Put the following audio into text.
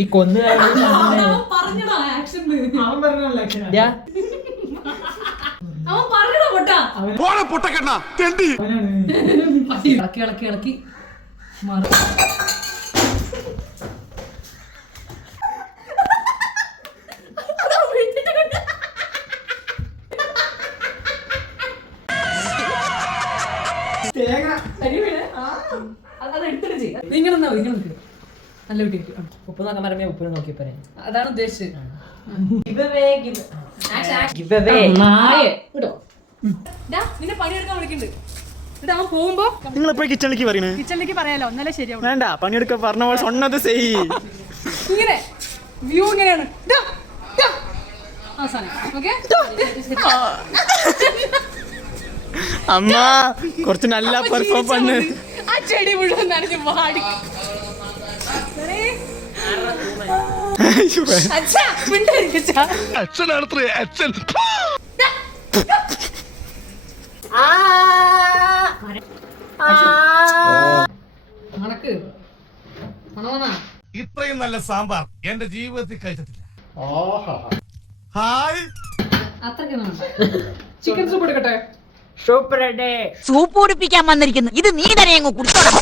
ഈ കൊന്നു ഇളക്കി ഇളക്കി മാറി. ഇങ്ങനെ നല്ല കുട്ടി ഉപ്പ് നോക്കാൻ പറയുമ്പോ ഉപ്പിന് നോക്കിയപ്പോ അതാണ് ഉദ്ദേശിച്ചത്. നിന്നെ പണിയെടുക്കാൻ വിളിക്കുന്നുണ്ട്. എന്നിട്ട് അവൻ പോകുമ്പോ നിങ്ങളെപ്പോഴും കിച്ചണിലേക്ക് പറയണേ? കിച്ചണിലേക്ക് പറയാലോ, എന്നാലേ ശരിയാവും. വേണ്ട, പണിയെടുക്കാൻ പറഞ്ഞ പോലെ സ്വണ്ണത് ചെയ്യ്. ഇങ്ങനെ വ്യൂ ഇങ്ങനെയാണ്. അമ്മ കുറച്ച് നല്ല പെർഫോം പണ്ണ്. ആ ചെടി മുഴുവൻ നനഞ്ഞു വാടി. ഇത്രയും നല്ല സാമ്പാർ എന്റെ ജീവിതത്തിൽ കഴിച്ചിട്ടില്ല. ഹായ്, ചിക്കൻ സൂപ്പ് എടുക്കട്ടെ? സൂപ്പ് കുടിപ്പിക്കാൻ വന്നിരിക്കുന്നു. ഇത് നീ തന്നെ അങ്ങ് കുടിച്ചോളാം.